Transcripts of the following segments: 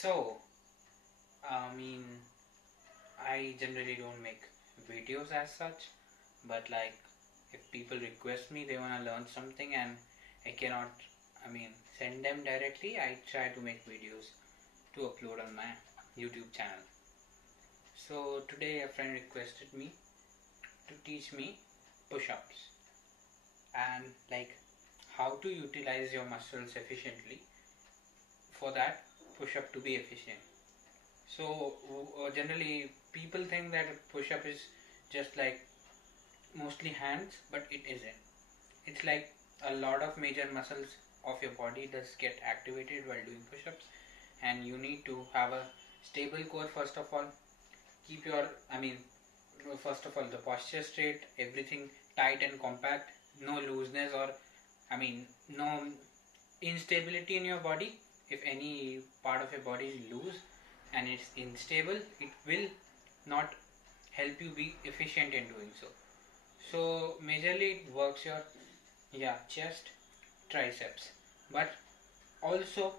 So, I mean, I generally don't make videos as such, but like, if people request me, they want to learn something and I cannot, send them directly, I try to make videos to upload on my YouTube channel. So, today a friend requested me to teach me push ups and like how to utilize your muscles efficiently for that push up to be efficient. So generally people think that push up is just like mostly hands, but it isn't. It's like a lot of major muscles of your body does get activated while doing push ups, and you need to have a stable core first of all. Keep your, first of all, the posture straight, everything tight and compact, no looseness or, no instability in your body. If any part of your body is loose and it's unstable, it will not help you be efficient in doing so. So majorly it works your, chest, triceps, but also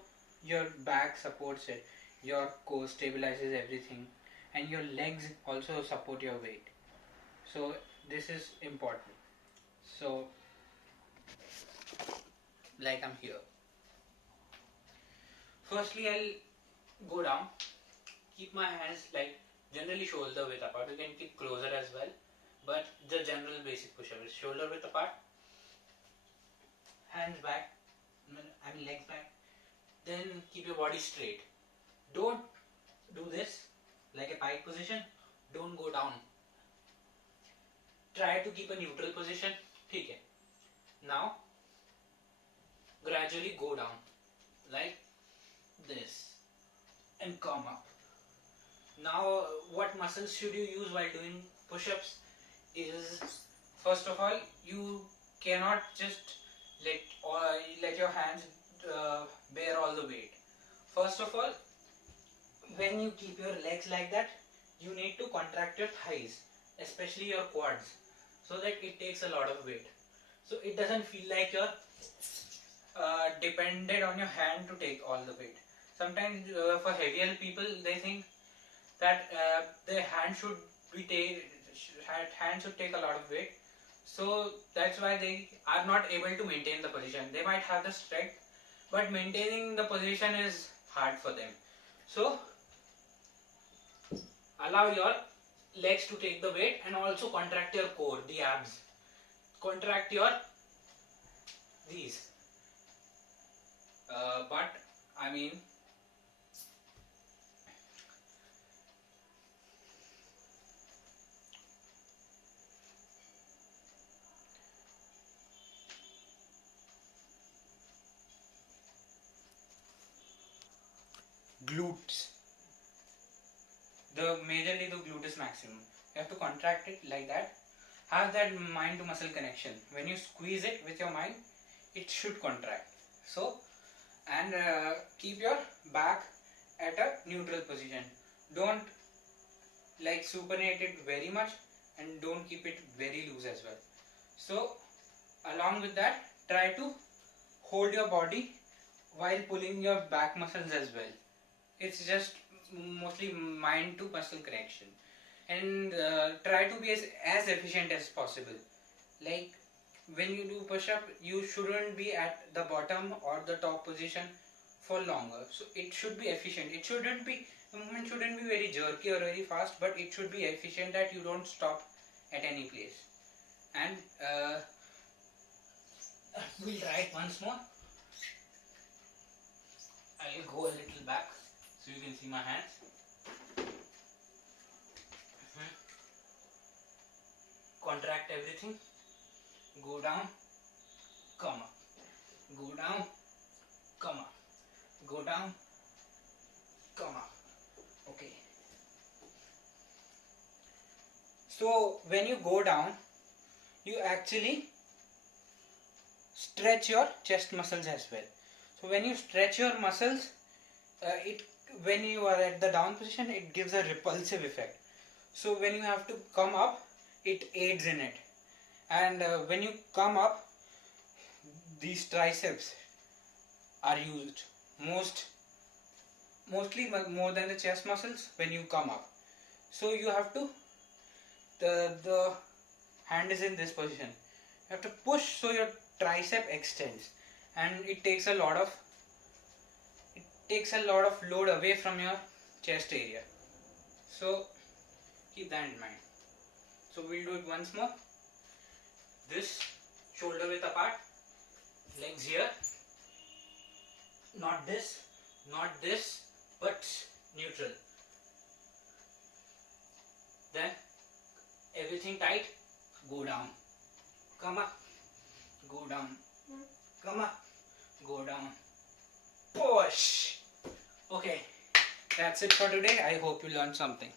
your back supports it, your core stabilizes everything, and your legs also support your weight. So this is important. So like I'm here. Firstly, I'll go down, keep my hands like generally shoulder width apart. You can keep closer as well, but the general basic push-up is shoulder width apart, hands back, legs back. Then keep your body straight. Don't do this like a pike position. Don't go down. Try to keep a neutral position. Okay. Now gradually go down like this and come up. Now, what muscles should you use while doing push-ups is, first of all, you cannot just let let your hands bear all the weight. First of all, when you keep your legs like that, you need to contract your thighs, especially your quads, so that it takes a lot of weight. So it doesn't feel like you're dependent on your hand to take all the weight. Sometimes for heavier people, they think that their hand should take a lot of weight. So that's why they are not able to maintain the position. They might have the strength, but maintaining the position is hard for them. So allow your legs to take the weight and also contract your core, the abs. Contract your these. But I mean, glutes. The majorly the gluteus maximum. You have to contract it like that. Have that mind to muscle connection. When you squeeze it with your mind, it should contract. So, and keep your back at a neutral position. Don't like supinate it very much and don't keep it very loose as well. So, along with that, try to hold your body while pulling your back muscles as well. It's just mostly mind to muscle connection, and try to be as efficient as possible. Like when you do push up, you shouldn't be at the bottom or the top position for longer. So it should be efficient. It shouldn't be, the movement shouldn't be very jerky or very fast, but it should be efficient that you don't stop at any place. And we'll try it once more. I'll go a little back so you can see my hands. Contract everything. Go down, come up. Go down, come up. Go down, come up. Okay. So when you go down, you actually stretch your chest muscles as well. So when you stretch your muscles, it when you are at the down position, it gives a repulsive effect. So when you have to come up, it aids in it. And when you come up, these triceps are used mostly more than the chest muscles when you come up. So you have to, the hand is in this position. You have to push so your tricep extends, and it takes a lot of load away from your chest area. So keep that in mind. So we'll do it once more. This, shoulder width apart, legs here, not this, but neutral. Then everything tight, go down, come up, go down, come up, go down, push. Okay, that's it for today. I hope you learned something.